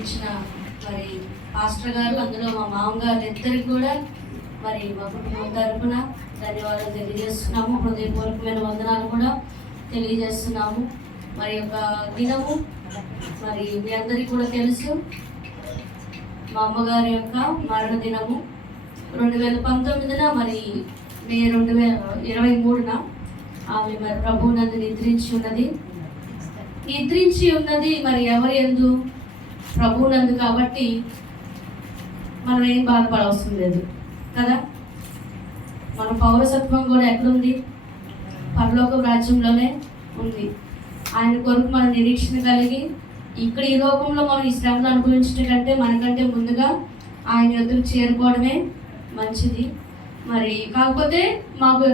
అందించిన మరి పాస్టర్ గారు, అందులో మా మామగారు ఇద్దరికి కూడా మరి మా కుటుంబం తరఫున ధన్యవాదాలు తెలియజేస్తున్నాము. హృదయపూర్వకమైన వందనాలు కూడా తెలియజేస్తున్నాము. మరి యొక్క దినము మరి మీ అందరికీ కూడా తెలుసు, మా అమ్మగారి యొక్క మరణ దినము 2019 మరి మే 2023 ఆమె మరి ప్రభువు నందు నిద్రించి ఉన్నది. మరి ఎవరి యందు? ప్రభువు నందు. కాబట్టి మనం ఏం బాధపడవసరం లేదు కదా. మన పౌరసత్వం కూడా ఎక్కడుంది? పరలోక రాజ్యంలోనే ఉంది. ఆయన కొరకు మన నిరీక్షణ కలిగి ఇక్కడ ఈ లోకంలో మనం ఈ శ్రమను అనుభవించడం కంటే మనకంటే ముందుగా ఆయన ఎదురు చేరుకోవడమే మంచిది. మరి కాకపోతే మాకు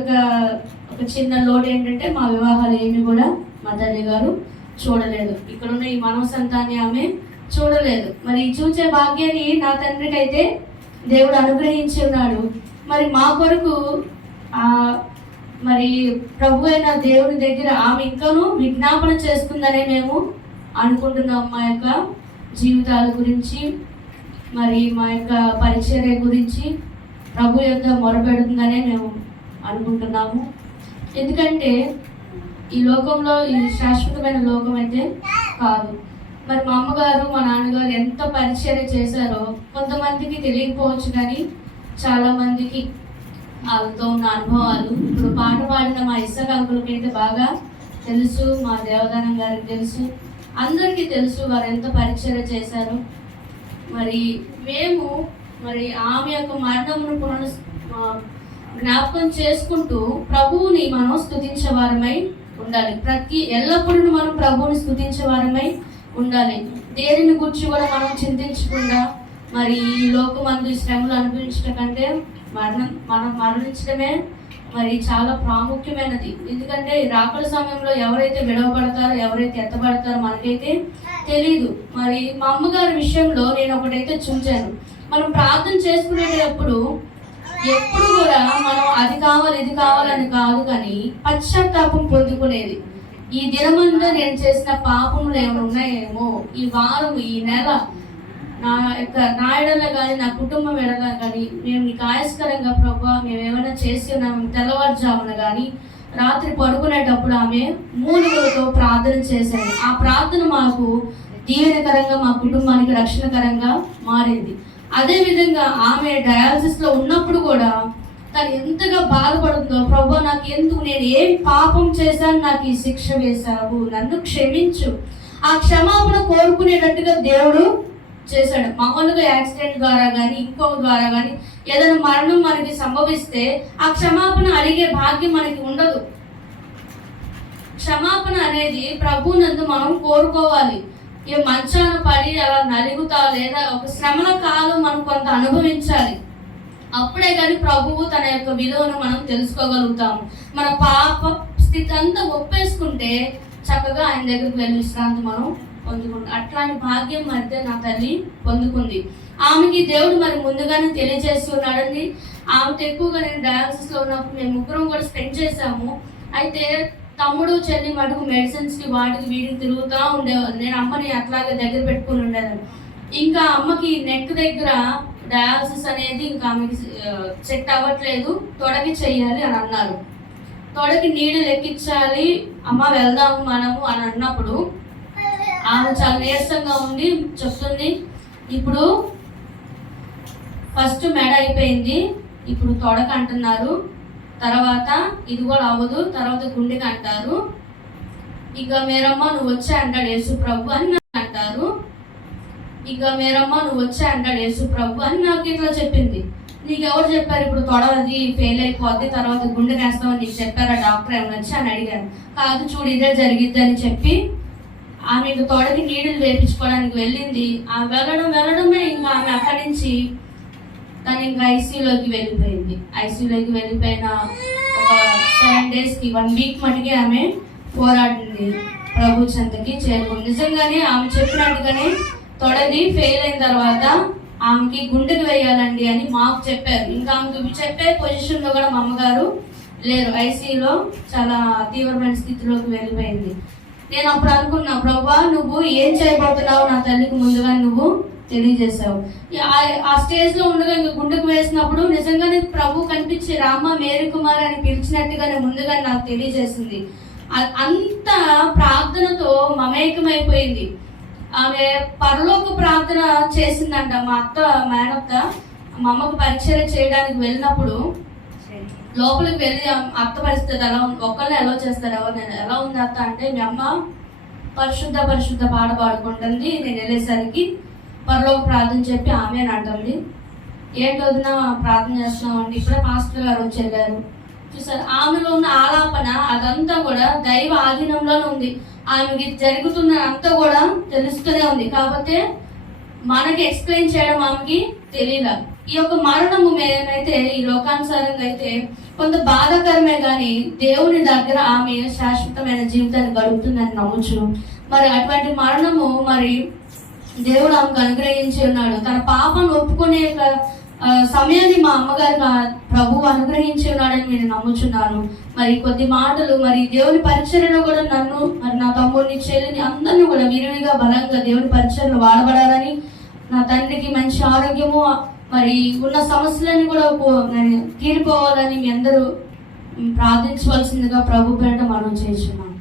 ఒక చిన్న లోడ్ ఏంటంటే మా వివాహాలు ఏమి కూడా మా తల్లి గారు చూడలేదు. ఇక్కడున్న ఈ మానవ సంతాన్ని ఆమె చూడలేదు. మరి చూసే భాగ్యాన్ని నా తండ్రికి అయితే దేవుడు అనుగ్రహించి ఉన్నాడు. మరి మా కొరకు మరి ప్రభు అయిన దేవుని దగ్గర ఆమె ఇంకాను విజ్ఞాపన చేస్తుందనే మేము అనుకుంటున్నాం. మా యొక్క జీవితాల గురించి, మరి మా యొక్క పరిచర్య గురించి ప్రభు యొక్క మొరపెడుతుందనే మేము అనుకుంటున్నాము. ఎందుకంటే ఈ లోకంలో ఇది శాశ్వతమైన లోకం అయితే కాదు. మరి మా అమ్మగారు, మా నాన్నగారు ఎంత పరిచర్య చేశారో కొంతమందికి తెలియకపోవచ్చు, కానీ చాలామందికి వాళ్ళతో ఉన్న అనుభవాలు ఇప్పుడు పాట పాడిన మా ఇసక అంకులకి అయితే బాగా తెలుసు, మా దేవదానం గారికి తెలుసు, అందరికీ తెలుసు వారు ఎంత పరిచర్య చేశారు. మరి మేము మరి ఆమె యొక్క మరణమును జ్ఞాపకం చేసుకుంటూ ప్రభువుని మనం స్తుతించే వారమై ఉండాలి. ఎల్లప్పుడూ మనం ప్రభువుని స్తుతించే వారమై ఉండాలి. దేనిని గురించి కూడా మనం చింతించకుండా మరి ఈ లోకమందు శ్రమలు అనుభవించడం కంటే మనం మరణించడమే మరి చాలా ప్రాముఖ్యమైనది. ఎందుకంటే రాకడ సమయంలో ఎవరైతే విడవబడతారో, ఎవరైతే ఎత్తబడతారో మనకైతే తెలీదు. మరి మా అమ్మగారి విషయంలో నేను ఒకటైతే చూశాను. మనం ప్రార్థన చేసుకునేటప్పుడు ఎప్పుడు కూడా మనం అది కావాలి ఇది కావాలని కాదు, కానీ పశ్చాత్తాపం పొందుకునేది. ఈ దినమంతా నేను చేసిన పాపములు ఏమైనా ఉన్నాయేమో, ఈ వారం, ఈ నెల నా ఎడల కానీ నా కుటుంబం ఎడల కానీ మేము నీకు ఆయస్కరంగా ప్రభు మేము ఏమైనా చేసి ఉన్నాము. తెల్లవారుజామున కానీ రాత్రి పడుకునేటప్పుడు ఆమె మూలుగులతో ప్రార్థన చేసేది. ఆ ప్రార్థన మాకు దీవెనకరంగా, మా కుటుంబానికి రక్షణకరంగా మారింది. అదేవిధంగా ఆమె డయాలసిస్లో ఉన్నప్పుడు కూడా తను ఎంతగా బాధపడుతుందో, ప్రభు నాకు ఎందుకు, నేను ఏం పాపం చేశాను, నాకు ఈ శిక్ష వేశావు, నన్ను క్షమించు. ఆ క్షమాపణ కోరుకునేటట్టుగా దేవుడు చేశాడు. మామూలుగా యాక్సిడెంట్ ద్వారా కానీ ఇంకొక ద్వారా కానీ ఏదైనా మరణం మనకి సంభవిస్తే ఆ క్షమాపణ అడిగే భాగ్యం మనకి ఉండదు. క్షమాపణ అనేది ప్రభువునందు మనం కోరుకోవాలి. ఈ మంచాన పడి అలా నలుగుతా లేదా ఒక శ్రమల కాలం మనం కొంత అనుభవించాలి. అప్పుడే కానీ ప్రభువు తన యొక్క విలువను మనం తెలుసుకోగలుగుతాము. మన పాప స్థితి అంతా ఒప్పేసుకుంటే చక్కగా ఆయన దగ్గరికి వెళ్ళి విశ్రాంతి మనం పొందుకుంటాం. అట్లాంటి భాగ్యం మధ్య నా తల్లి పొందుకుంది. ఆమెకి దేవుడు మరి ముందుగానే తెలియజేస్తున్నాడండి. ఆమెతో ఎక్కువగా నేను డయాలసిస్లో ఉన్నప్పుడు మేము ముగ్గురం కూడా స్పెండ్ చేశాము. అయితే తమ్ముడు చెల్లి మటుకు మెడిసిన్స్కి వాటికి వీటికి తిరుగుతూ ఉండేవాళ్ళు. నేను అమ్మని అట్లాగే దగ్గర పెట్టుకుని ఉండేదాన్ని. ఇంకా అమ్మకి నెక్ దగ్గర డయాలసిస్ అనేది ఇంకా ఆమెకి సెట్ అవ్వట్లేదు, తొడకి చెయ్యాలి అని అన్నారు. తొడకి నీడలు ఎక్కించాలి, అమ్మ వెళ్దాము మనము అని అన్నప్పుడు ఆమె చాలా నీరసంగా ఉండి చెప్తుంది, ఇప్పుడు ఫస్ట్ మెడ అయిపోయింది, ఇప్పుడు తొడక అంటున్నారు, తర్వాత ఇది కూడా అవ్వదు, తర్వాత గుండెకి అంటారు, ఇక మీరమ్మ నువ్వు వచ్చే అంటాడు యేసు ప్రభు అని అంటారు, ఇక మీరమ్మ నువ్వు వచ్చే అంటాడు యేసు ప్రభు అని నాకు ఇట్లా చెప్పింది. నీకు ఎవరు చెప్పారు ఇప్పుడు తొడది ఫెయిల్ అయిపోద్ది తర్వాత గుండెకి వేస్తామని నీకు చెప్పారా డాక్టర్ ఏమైనా వచ్చి అని అడిగాను. కాదు చూడు ఇదే జరిగిద్ది అని చెప్పి ఆమె ఇంక తొడకి నీడలు వేపించుకోవడానికి వెళ్ళింది. ఆ వెళ్ళడమే ఇంకా ఆమె అక్కడి నుంచి తను ఇంకా ఐసీయూలోకి వెళ్ళిపోయింది. ఐసీయూలోకి వెళ్ళిపోయిన ఒక 7 daysకి 1 week మటుకే ఆమె పోరాడింది, ప్రభు చెంతకి చేరుకుంది. నిజంగానే ఆమె చెప్పినట్టుగానే తొడది ఫెయిల్ అయిన తర్వాత ఆమెకి గుండెకి వేయాలండి అని మాకు చెప్పారు. ఇంకా ఆమెకి చెప్పే పొజిషన్లో కూడా మా అమ్మగారు లేరు, ఐసీయూలో చాలా తీవ్రమైన స్థితిలోకి వెళ్ళిపోయింది. నేను అప్పుడు అనుకున్నా, ప్రభువా నువ్వు ఏం చేయబోతున్నావు నా తల్లికి ముందుగా నువ్వు తెలియజేశావు. ఆ స్టేజ్ లో ఉండగా ఇంకా గుండెకు వేసినప్పుడు నిజంగానే ప్రభు కనిపించి రామ మేరీ కుమార్ అని పిలిచినట్టుగానే ముందుగా నాకు తెలియజేసింది. అంత ప్రార్థనతో మమేకమైపోయింది. ఆమె పరలోక ప్రార్థన చేసిందంట. మా మేనత్త మా అమ్మకు పరిచయం చేయడానికి వెళ్ళినప్పుడు లోపలికి వెళ్ళి అత్త పరిస్థితి ఎలా ఉంది, ఒక్కళ్ళే ఎలా చేస్తారు, ఎవరు ఎలా ఉంది అత్త అంటే, మీ అమ్మ పరిశుద్ధ పరిశుద్ధ పాట పాడుకుంటుంది. నేను వెళ్ళేసరికి పరలోక ప్రార్థన చెప్పి ఆమె అంటుంది. ఏంటి వదిన ప్రార్థన చేస్తున్నాం అంటే, ఇప్పుడే మాస్టర్ గారు వచ్చారు. చూసారు, ఆమెలో ఉన్న ఆలాపన అదంతా కూడా దైవ ఆధీనంలోనే ఉంది. ఆమెకి జరుగుతున్న అంతా కూడా తెలుస్తూనే ఉంది. కాకపోతే మనకి ఎక్స్ప్లెయిన్ చేయడం ఆమెకి తెలియదు. ఈ యొక్క మరణము మేమైతే ఈ లోకానుసారంగా అయితే కొంత బాధాకరమే, కానీ దేవుని దగ్గర ఆమె శాశ్వతమైన జీవితాన్ని గడుపుతుందని నమ్ముచు మరి అటువంటి మరణము మరి దేవుడు ఆమెకు అనుగ్రహించి ఉన్నాడు. తన పాపను ఒప్పుకునే సమయాన్ని మా అమ్మగారు ప్రభువు అనుగ్రహించి ఉన్నాడని నేను నమ్ముచున్నాను. మరి కొద్ది మాటలు మరి దేవుని పరిచర్యలో కూడా నన్ను మరి నా తమ్ముడిని చెల్లిని అందరినీ కూడా విరివిగా బలంగా దేవుని పరిచర్యలో వాడబడాలని, నా తండ్రికి మంచి ఆరోగ్యము మరి ఉన్న సమస్యలన్నీ కూడా తీరిపోవాలని మీ అందరూ ప్రార్థించవలసిందిగా ప్రభు పేరిట మనం చేస్తున్నాం.